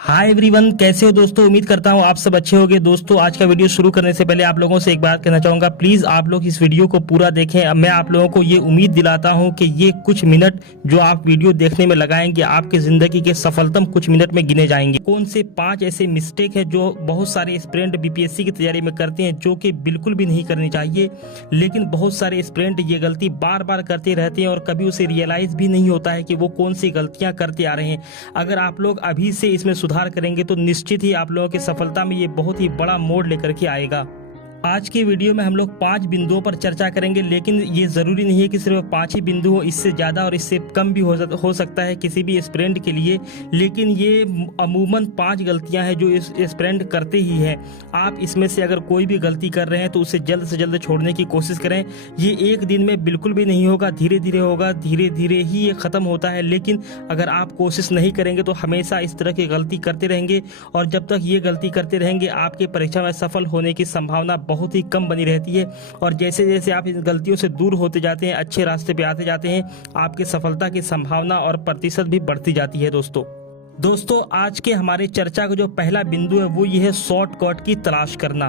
Hi everyone, कैसे हो दोस्तों। उम्मीद करता हूँ आप सब अच्छे होंगे। दोस्तों, आज का वीडियो शुरू करने से पहले आप लोगों से एक बात कहना चाहूँगा, प्लीज़ आप लोग इस वीडियो को पूरा देखें। अब मैं आप लोगों को ये उम्मीद दिलाता हूँ कि ये कुछ मिनट जो आप वीडियो देखने में लगाएंगे आपकी ज़िंदगी के सफलतम कुछ मिनट में गिने जाएंगे। कौन से 5 ऐसे मिस्टेक है जो बहुत सारे एस्पिरेंट बीपीएससी की तैयारी में करते हैं, जो कि बिल्कुल भी नहीं करनी चाहिए, लेकिन बहुत सारे एस्पिरेंट ये गलती बार बार करते रहते हैं और कभी उसे रियलाइज़ भी नहीं होता है कि वो कौन सी गलतियाँ करते आ रहे हैं। अगर आप लोग अभी से इसमें सुधार करेंगे तो निश्चित ही आप लोगों की सफलता में ये बहुत ही बड़ा मोड़ लेकर के आएगा। आज के वीडियो में हम लोग 5 बिंदुओं पर चर्चा करेंगे, लेकिन ये ज़रूरी नहीं है कि सिर्फ 5 ही बिंदु हो, इससे ज़्यादा और इससे कम भी हो सकता है किसी भी एस्पिरेंट के लिए। लेकिन ये अमूमन 5 गलतियां हैं जो इस एस्पिरेंट करते ही हैं। आप इसमें से अगर कोई भी गलती कर रहे हैं तो उसे जल्द से जल्द छोड़ने की कोशिश करें। ये एक दिन में बिल्कुल भी नहीं होगा, धीरे धीरे होगा, धीरे धीरे ही ये ख़त्म होता है। लेकिन अगर आप कोशिश नहीं करेंगे तो हमेशा इस तरह की गलती करते रहेंगे, और जब तक ये गलती करते रहेंगे आपकी परीक्षा में सफल होने की संभावना बहुत ही कम बनी रहती है। और जैसे जैसे आप इन गलतियों से दूर होते जाते हैं, अच्छे रास्ते पे आते जाते हैं, आपकी सफलता की संभावना और प्रतिशत भी बढ़ती जाती है। दोस्तों आज के हमारे चर्चा का जो पहला बिंदु है वो ये है शॉर्टकट की तलाश करना।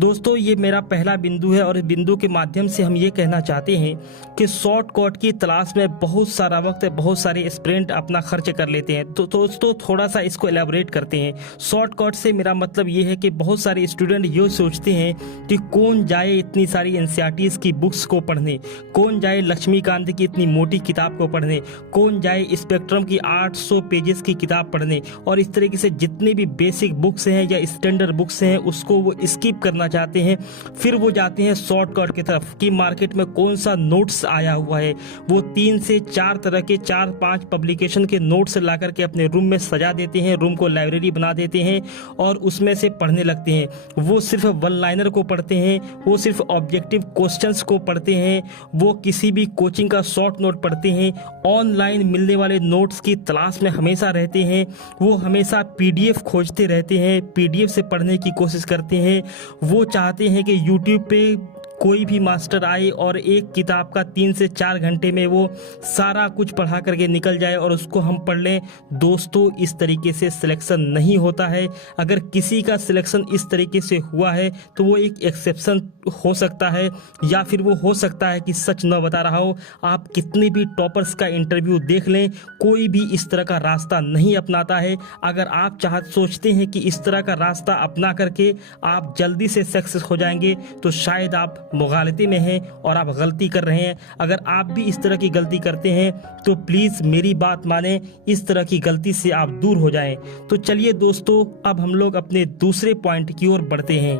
दोस्तों ये मेरा पहला बिंदु है, और इस बिंदु के माध्यम से हम ये कहना चाहते हैं कि शॉर्टकट की तलाश में बहुत सारा वक्त बहुत सारे एस्पिरेंट अपना खर्च कर लेते हैं। तो दोस्तों थोड़ा सा इसको एलैबोरेट करते हैं। शॉर्टकट से मेरा मतलब ये है कि बहुत सारे स्टूडेंट ये सोचते हैं कि कौन जाए इतनी सारी एनसीईआरटीज़ की बुक्स को पढ़ने, कौन जाए लक्ष्मीकांत की इतनी मोटी किताब को पढ़ने, कौन जाए स्पेक्ट्रम की 800 पेजेस की किताब पढ़ने, और इस तरीके से जितनी भी बेसिक बुक्स हैं या स्टैंडर्ड बुक्स हैं उसको वो स्किप करना चाहते हैं। फिर वो जाते हैं शॉर्टकट की तरफ कि मार्केट में कौन सा नोट्स आया हुआ है। वो 3 से 4 तरह के 4-5 पब्लिकेशन के नोट्स ला करके अपने रूम में सजा देते हैं, रूम को लाइब्रेरी बना देते हैं और उसमें से पढ़ने लगते हैं। वो सिर्फ वन लाइनर को पढ़ते हैं, वो सिर्फ ऑब्जेक्टिव क्वेश्चंस को पढ़ते हैं, वो किसी भी कोचिंग का शॉर्ट नोट पढ़ते हैं, ऑनलाइन मिलने वाले नोट्स की तलाश में हमेशा रहते हैं। वो हमेशा पीडीएफ खोजते रहते हैं, पीडीएफ से पढ़ने की कोशिश करते हैं। वो चाहते हैं कि यूट्यूब पे कोई भी मास्टर आए और एक किताब का 3 से 4 घंटे में वो सारा कुछ पढ़ा करके निकल जाए और उसको हम पढ़ लें। दोस्तों इस तरीके से सिलेक्शन नहीं होता है। अगर किसी का सिलेक्शन इस तरीके से हुआ है तो वो एक एक्सेप्शन हो सकता है, या फिर वो हो सकता है कि सच न बता रहा हो। आप कितने भी टॉपर्स का इंटरव्यू देख लें, कोई भी इस तरह का रास्ता नहीं अपनाता है। अगर आप सोचते हैं कि इस तरह का रास्ता अपना करके आप जल्दी से सक्सेस हो जाएंगे तो शायद आप मुगालते में हैं और आप गलती कर रहे हैं। अगर आप भी इस तरह की गलती करते हैं तो प्लीज़ मेरी बात माने, इस तरह की गलती से आप दूर हो जाएं। तो चलिए दोस्तों अब हम लोग अपने दूसरे पॉइंट की ओर बढ़ते हैं।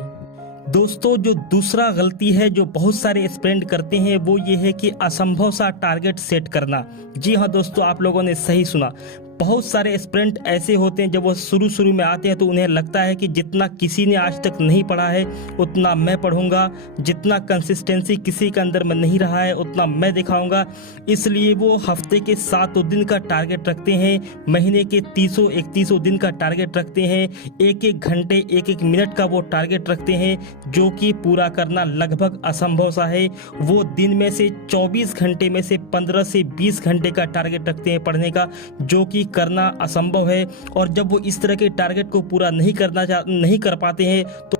दोस्तों जो दूसरा गलती है जो बहुत सारे एस्पिरेंट करते हैं वो ये है कि असंभव सा टारगेट सेट करना। जी हाँ दोस्तों, आप लोगों ने सही सुना। बहुत सारे एस्पिरेंट ऐसे होते हैं जब वो शुरू में आते हैं तो उन्हें लगता है कि जितना किसी ने आज तक नहीं पढ़ा है उतना मैं पढ़ूंगा, जितना कंसिस्टेंसी किसी के अंदर में नहीं रहा है उतना मैं दिखाऊंगा। इसलिए वो हफ्ते के 7 दिन का टारगेट रखते हैं, महीने के 30-31 दिन का टारगेट रखते हैं, 1-1 घंटे 1-1 मिनट का वो टारगेट रखते हैं, जो कि पूरा करना लगभग असंभव सा है। वो दिन में से 24 घंटे में से 15 से 20 घंटे का टारगेट रखते हैं पढ़ने का, जो कि करना असंभव है। और जब वो इस तरह के टारगेट को पूरा नहीं कर पाते हैं तो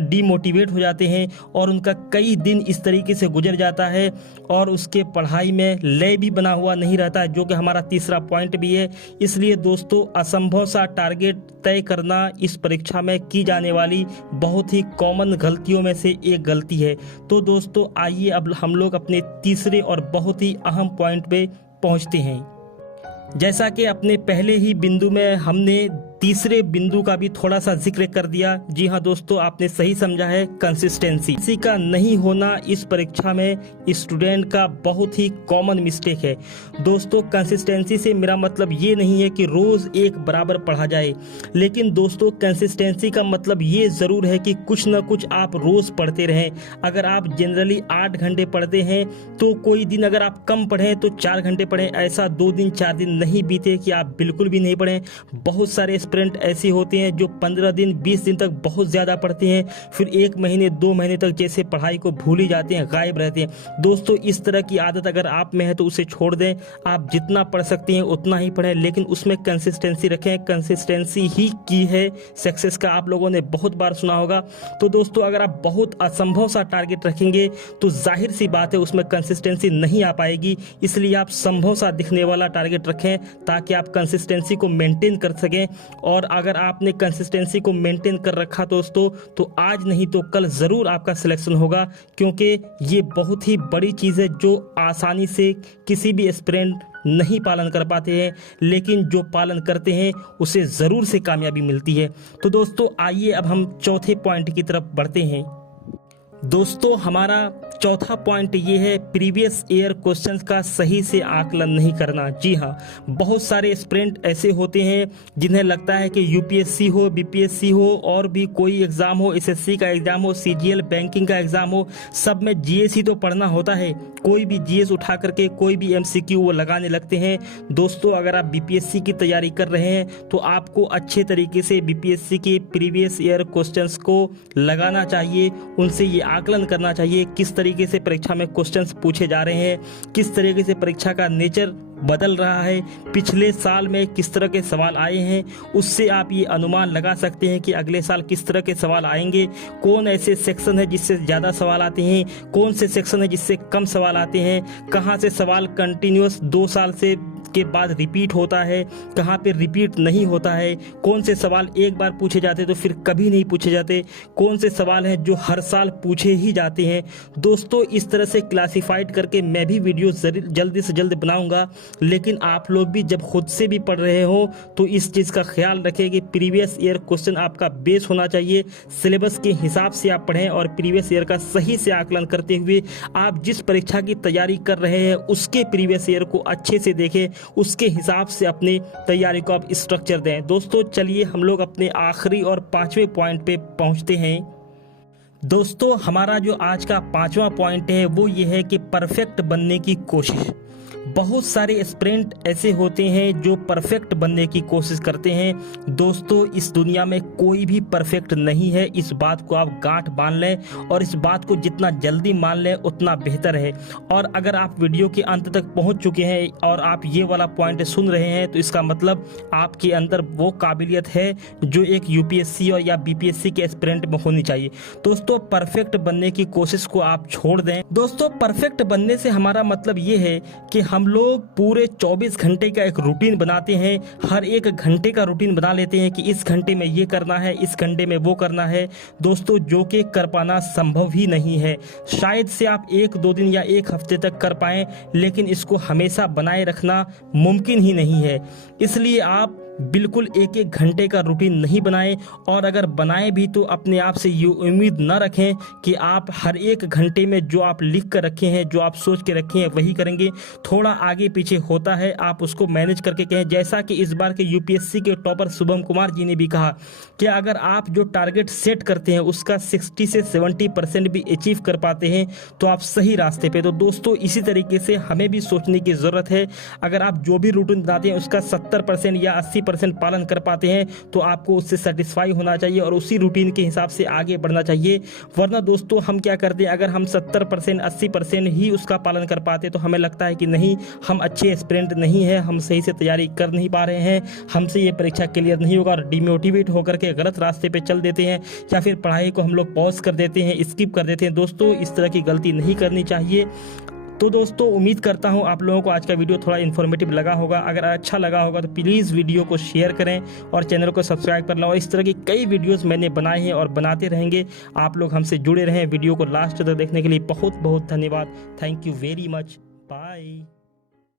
डीमोटिवेट हो जाते हैं और उनका कई दिन इस तरीके से गुजर जाता है और उसके पढ़ाई में लय भी बना हुआ नहीं रहता है, जो कि हमारा तीसरा पॉइंट भी है। इसलिए दोस्तों असंभव सा टारगेट तय करना इस परीक्षा में की जाने वाली बहुत ही कॉमन गलतियों में से एक गलती है। तो दोस्तों आइए अब हम लोग अपने तीसरे और बहुत ही अहम पॉइंट पे पहुंचते हैं। जैसा कि अपने पहले ही बिंदु में हमने तीसरे बिंदु का भी थोड़ा सा जिक्र कर दिया। जी हाँ दोस्तों, आपने सही समझा है, कंसिस्टेंसी। इसी का नहीं होना इस परीक्षा में स्टूडेंट का बहुत ही कॉमन मिस्टेक है। दोस्तों कंसिस्टेंसी से मेरा मतलब ये नहीं है कि रोज एक बराबर पढ़ा जाए, लेकिन दोस्तों कंसिस्टेंसी का मतलब ये जरूर है कि कुछ ना कुछ आप रोज पढ़ते रहें। अगर आप जनरली 8 घंटे पढ़ते हैं तो कोई दिन अगर आप कम पढ़ें तो 4 घंटे पढ़ें। ऐसा 2 दिन 4 दिन नहीं बीते कि आप बिल्कुल भी नहीं पढ़ें। बहुत सारे एस्पिरेंट ऐसे होते हैं जो 15 दिन 20 दिन तक बहुत ज़्यादा पढ़ते हैं, फिर 1 महीने 2 महीने तक जैसे पढ़ाई को भूल ही जाते हैं, गायब रहते हैं। दोस्तों इस तरह की आदत अगर आप में है तो उसे छोड़ दें। आप जितना पढ़ सकते हैं उतना ही पढ़ें, लेकिन उसमें कंसिस्टेंसी रखें। कंसिस्टेंसी ही की है सक्सेस का, आप लोगों ने बहुत बार सुना होगा। तो दोस्तों अगर आप बहुत असंभव सा टारगेट रखेंगे तो जाहिर सी बात है उसमें कंसिस्टेंसी नहीं आ पाएगी। इसलिए आप संभव सा दिखने वाला टारगेट रखें ताकि आप कंसिस्टेंसी को मेंटेन कर सकें। और अगर आपने कंसिस्टेंसी को मेंटेन कर रखा दोस्तों तो आज नहीं तो कल ज़रूर आपका सिलेक्शन होगा, क्योंकि ये बहुत ही बड़ी चीज़ है जो आसानी से किसी भी एस्पिरेंट नहीं पालन कर पाते हैं, लेकिन जो पालन करते हैं उसे ज़रूर से कामयाबी मिलती है। तो दोस्तों आइए अब हम चौथे पॉइंट की तरफ बढ़ते हैं। दोस्तों हमारा चौथा पॉइंट ये है प्रीवियस ईयर क्वेश्चंस का सही से आकलन नहीं करना। जी हाँ, बहुत सारे एस्पिरेंट ऐसे होते हैं जिन्हें लगता है कि यूपीएससी हो, बीपीएससी हो और भी कोई एग्ज़ाम हो, एसएससी का एग्ज़ाम हो, सीजीएल बैंकिंग का एग्ज़ाम हो, सब में जीएस ही तो पढ़ना होता है। कोई भी जीएस उठा करके कोई भी एमसीक्यू वो लगाने लगते हैं। दोस्तों अगर आप बीपीएससी की तैयारी कर रहे हैं तो आपको अच्छे तरीके से बीपीएससी के प्रीवियस ईयर क्वेश्चंस को लगाना चाहिए, उनसे ये आकलन करना चाहिए किस तरीके से परीक्षा में क्वेश्चंस पूछे जा रहे हैं, किस तरीके से परीक्षा का नेचर बदल रहा है, पिछले साल में किस तरह के सवाल आए हैं। उससे आप ये अनुमान लगा सकते हैं कि अगले साल किस तरह के सवाल आएंगे, कौन ऐसे सेक्शन है जिससे ज़्यादा सवाल आते हैं, कौन से सेक्शन है जिससे कम सवाल आते हैं, कहाँ से सवाल कंटिन्यूस 2 साल से के बाद रिपीट होता है, कहाँ पे रिपीट नहीं होता है, कौन से सवाल एक बार पूछे जाते तो फिर कभी नहीं पूछे जाते, कौन से सवाल हैं जो हर साल पूछे ही जाते हैं। दोस्तों इस तरह से क्लासिफाइड करके मैं भी वीडियो जल्दी से जल्द बनाऊंगा, लेकिन आप लोग भी जब खुद से भी पढ़ रहे हो तो इस चीज़ का ख्याल रखें कि प्रीवियस ईयर क्वेश्चन आपका बेस होना चाहिए। सिलेबस के हिसाब से आप पढ़ें और प्रीवियस ईयर का सही से आकलन करते हुए आप जिस परीक्षा की तैयारी कर रहे हैं उसके प्रीवियस ईयर को अच्छे से देखें, उसके हिसाब से अपनी तैयारी को आप स्ट्रक्चर दें। दोस्तों चलिए हम लोग अपने आखिरी और 5वें पॉइंट पे पहुंचते हैं। दोस्तों हमारा जो आज का 5वां पॉइंट है वो ये है कि परफेक्ट बनने की कोशिश। बहुत सारे एस्पिरेंट ऐसे होते हैं जो परफेक्ट बनने की कोशिश करते हैं। दोस्तों इस दुनिया में कोई भी परफेक्ट नहीं है, इस बात को आप गांठ बांध लें और इस बात को जितना जल्दी मान लें उतना बेहतर है। और अगर आप वीडियो के अंत तक पहुंच चुके हैं और आप ये वाला पॉइंट सुन रहे हैं तो इसका मतलब आपके अंदर वो काबिलियत है जो एक यूपीएससी और या बीपीएससी के एस्पिरेंट में होनी चाहिए। दोस्तों परफेक्ट बनने की कोशिश को आप छोड़ दें। दोस्तों परफेक्ट बनने से हमारा मतलब ये है कि हम लोग पूरे 24 घंटे का एक रूटीन बनाते हैं, हर एक घंटे का रूटीन बना लेते हैं कि इस घंटे में ये करना है, इस घंटे में वो करना है। दोस्तों जो कि कर पाना संभव ही नहीं है। शायद से आप 1-2 दिन या 1 हफ्ते तक कर पाएं, लेकिन इसको हमेशा बनाए रखना मुमकिन ही नहीं है। इसलिए आप बिल्कुल 1-1 घंटे का रूटीन नहीं बनाएं, और अगर बनाएं भी तो अपने आप से ये उम्मीद न रखें कि आप हर एक घंटे में जो आप लिख कर रखे हैं, जो आप सोच के रखे हैं वही करेंगे। थोड़ा आगे पीछे होता है, आप उसको मैनेज करके कहें। जैसा कि इस बार के यूपीएससी के टॉपर शुभम कुमार जी ने भी कहा कि अगर आप जो टारगेट सेट करते हैं उसका 60 से 70% भी अचीव कर पाते हैं तो आप सही रास्ते पे। तो दोस्तों इसी तरीके से हमें भी सोचने की ज़रूरत है। अगर आप जो भी रूटीन बनाते हैं उसका 70% या 80% पालन कर पाते हैं तो आपको उससे सेटिस्फाई होना चाहिए और उसी रूटीन के हिसाब से आगे बढ़ना चाहिए। वरना दोस्तों हम क्या करते हैं, अगर हम 70% 80% ही उसका पालन कर पाते तो हमें लगता है कि नहीं, हम अच्छे एस्पिरेंट नहीं है, हम सही से तैयारी कर नहीं पा रहे हैं, हमसे ये परीक्षा क्लियर नहीं होगा, और डिमोटिवेट होकर के गलत रास्ते पे चल देते हैं, या फिर पढ़ाई को हम लोग पॉज कर देते हैं, स्किप कर देते हैं। दोस्तों इस तरह की गलती नहीं करनी चाहिए। तो दोस्तों उम्मीद करता हूं आप लोगों को आज का वीडियो थोड़ा इन्फॉर्मेटिव लगा होगा। अगर अच्छा लगा होगा तो प्लीज़ वीडियो को शेयर करें और चैनल को सब्सक्राइब करना। और इस तरह की कई वीडियोस मैंने बनाए हैं और बनाते रहेंगे। आप लोग हमसे जुड़े रहें। वीडियो को लास्ट तक देखने के लिए बहुत बहुत धन्यवाद। Thank you very much. Bye.